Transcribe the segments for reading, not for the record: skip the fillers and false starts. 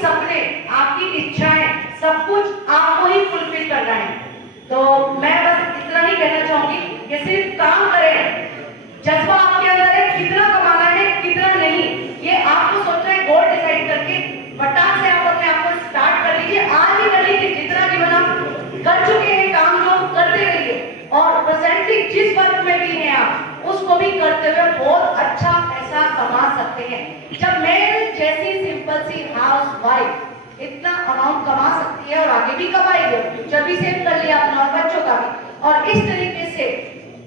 सपने, आपकी इच्छाएं, सब कुछ आपको ही फुलफिल करना है। तो मैं बस इतना ही कहना चाहूंगी कि सिर्फ काम करें, जज्बा आपके अंदर है, कितना कमाना है कितना नहीं, ये आपको सोचना है। गोल डिसाइड करके फटाक से आप अपने आप को स्टार्ट कर लीजिए, आज ही कर लीजिए। जितना जीवन आप कर चुके हैं काम, जो करते रहिए, और प्रेजेंटली जिस वर्क में भी हैं आप, उसको भी करते हुए बहुत अच्छा पैसा कमा सकते हैं। जब मैं जैसी सिंपल सी हाउस वाइफ इतना अमाउंट कमा सकती है और आगे भी कमाएगी, फ्यूचर भी सेव कर लिया अपना और बच्चों का भी, और इस तरीके से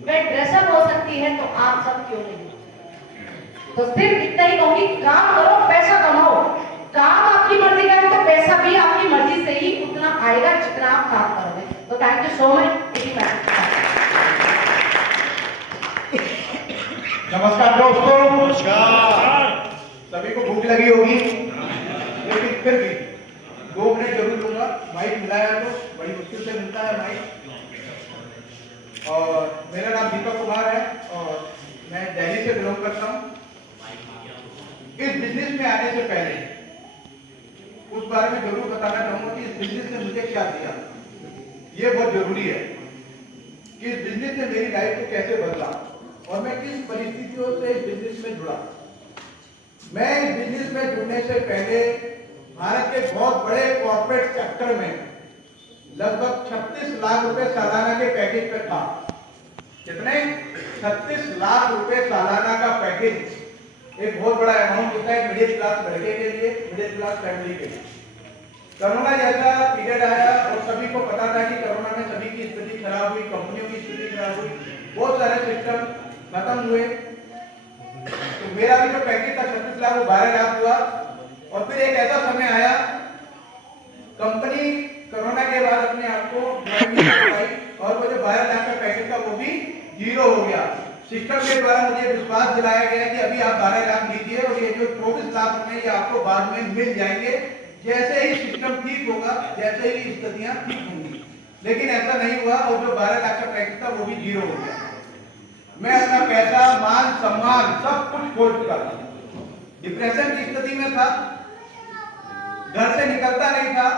वह ड्रेसअप हो सकती है, तो आप सब क्यों नहीं? तो सिर्फ इतना ही कहूंगी, काम करो, पैसा कमाओ। काम आपकी मर्जी का है तो पैसा भी आपकी मर्जी से ही उतना आएगा जितना आप काम करोगे। तो थैंक यू सो मच। नमस्कार दोस्तों। नमस्कार। सभी को भूख लगी होगी, लेकिन फिर भी 2 मिनट जरूर दूंगा। माइक मिलाया तो बड़ी मुश्किल से मिलता है माइक। और मेरा नाम दीपक कुमार है और मैं दिल्ली से बिलोंग करता हूँ। इस बिजनेस में आने से पहले उस बारे में जरूर बताना चाहूंगा कि इस बिजनेस ने मुझे क्या दिया। ये बहुत जरूरी है कि इस बिजनेस ने मेरी लाइफ को कैसे बदला और मैं किस परिस्थितियों से इस बिजनेस में जुड़ा। मैं इस बिजनेस में जुड़ने से पहले भारत के बहुत बड़े कॉर्पोरेट सेक्टर में लगभग 36 लाख रुपए सालाना के पैकेज पे था। कितने? 36 लाख रुपए सालाना का पैकेज एक बहुत बड़ा अमाउंट होता है मिडिल क्लास लड़के के लिए, मिडिल क्लास फैमिली के लिए। कोरोना जैसा पीरियड आया और सभी को पता था कि कोरोना में सभी की स्थिति खराब हुई, कंपनियों की स्थिति खराब हुई, बहुत सारे सिस्टम खत्म हुए। तो मेरा भी जो पैकेज था 36 लाख वो 12 लाख हुआ। और फिर एक ऐसा समय आया, कंपनी कोरोना के बाद अपने आप को और वो जो 12 लाख का पैकेज था वो भी 0 हो गया। सिस्टम के द्वारा मुझे विश्वास दिलाया गया कि अभी आप 12 लाख लीजिए और ये जो 24 लाख रुपए ये आपको बाद में मिल जाएंगे जैसे ही सिस्टम ठीक होगा, जैसे ही स्थितियां ठीक होंगी। लेकिन ऐसा नहीं हुआ और जो 12 लाख का पैकेज था वो भी 0 हो गया। मैं अपना पैसा, मान सम्मान सब कुछ खो चुका था, डिप्रेशन की स्थिति में था, घर से निकलता नहीं था।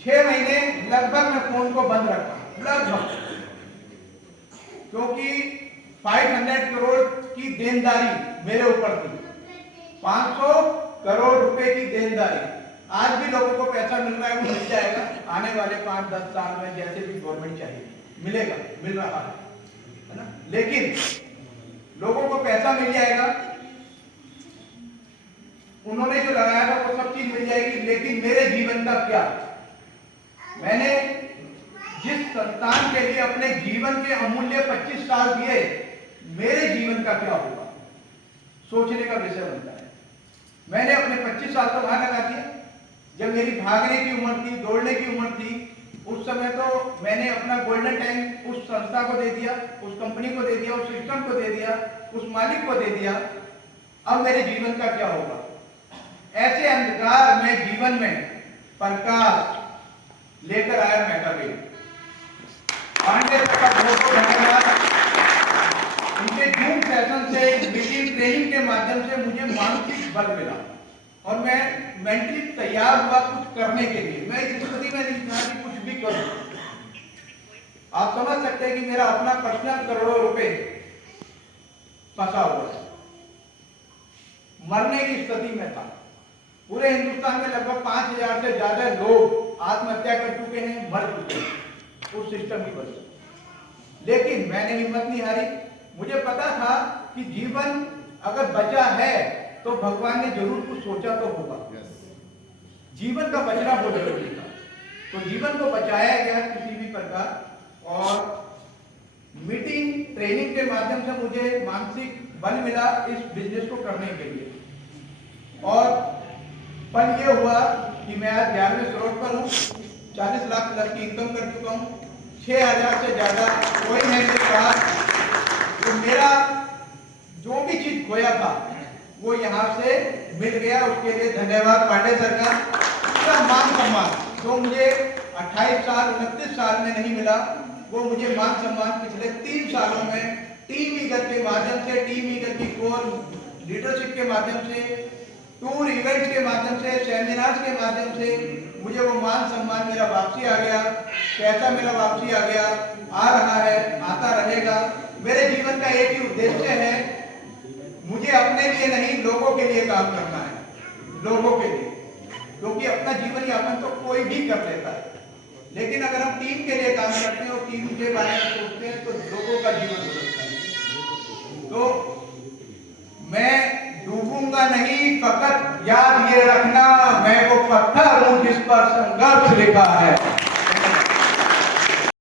6 महीने लगभग मैं फोन को बंद रखा, लगभग, क्योंकि 500 करोड़ की देनदारी मेरे ऊपर थी। 500 करोड़ रुपए की देनदारी। आज भी लोगों को पैसा मिल रहा है, वो मिल जाएगा आने वाले 5-10 साल में, जैसे भी गवर्नमेंट चाहिए मिलेगा, मिल रहा है ना। लेकिन लोगों को पैसा मिल जाएगा, उन्होंने जो लगाया था वो सब चीज मिल जाएगी, लेकिन मेरे जीवन का क्या? मैंने जिस संस्थान के लिए अपने जीवन के अमूल्य 25 साल दिए, मेरे जीवन का क्या होगा, सोचने का विषय बनता है। मैंने अपने 25 साल तो वहां लगा दिया। जब मेरी भागने की उम्र थी, दौड़ने की उम्र थी, उस समय तो मैंने अपना गोल्डन टाइम उस संस्था को दे दिया, उस कंपनी को दे दिया, उस सिस्टम को दे दिया, उस मालिक को दे दिया। अब मेरे जीवन का क्या होगा? ऐसे अंधकार में जीवन में प्रकाश लेकर आया मेटावेव। पांडे का बहुत बहुत धन्यवाद। इनके जूम सेशन से, मीटिंग ट्रेनिंग के माध्यम से मुझे मानसिक बल मिला और मैं मेंटली तैयार हुआ कुछ करने के लिए। मैं इस स्थिति में नहीं था कि कुछ भी करूं। आप समझ सकते हैं कि मेरा अपना पर्सनल करोड़ों रुपए फंसा हुआ है, मरने की स्थिति में था। पूरे हिंदुस्तान में लगभग 5000 से ज्यादा लोग आत्महत्या कर चुके हैं, मर चुके हैं उस सिस्टम की वजह से। लेकिन मैंने हिम्मत नहीं हारी। मुझे पता था कि जीवन अगर बचा है तो भगवान ने जरूर कुछ सोचा तो होगा। जीवन का बचना बहुत जरूरी था, तो जीवन को बचाया गया किसी भी प्रकार। और मीटिंग ट्रेनिंग के माध्यम से मुझे मानसिक बल मिला इस बिजनेस को करने के लिए। और फल ये हुआ कि मैं आज 11वें स्लॉट पर हूँ, 40 लाख प्लस की इनकम कर चुका हूँ, 6000 से ज्यादा कोई है मेरे पास। तो मेरा जो भी चीज खोया था वो यहाँ से मिल गया, उसके लिए धन्यवाद पांडे सर का। पूरा मान सम्मान जो मुझे 28 साल 29 साल में नहीं मिला, वो मुझे मान सम्मान पिछले 3 सालों में टीम ईगल के माध्यम से, टीम ईगल की कोर लीडरशिप के माध्यम से टूर इवेंट्स के माध्यम से, सेमिनार्स के माध्यम से मुझे वो मान सम्मान मेरा वापसी आ गया, पैसा मेरा वापसी आ गया, आ रहा है, आता रहेगा। मेरे जीवन का एक ही उद्देश्य है, मुझे अपने लिए नहीं लोगों के लिए काम करना है, लोगों के लिए, क्योंकि अपना जीवन यापन तो कोई भी कर लेता है, लेकिन अगर हम टीम के लिए काम करते हैं और टीम के बारे में सोचते हैं तो लोगों का जीवन बदलता है। तो मैं डूबूंगा नहीं, फकत याद ये रखना मैं वो पत्थर हूं जिस पर संघर्ष लिखा है।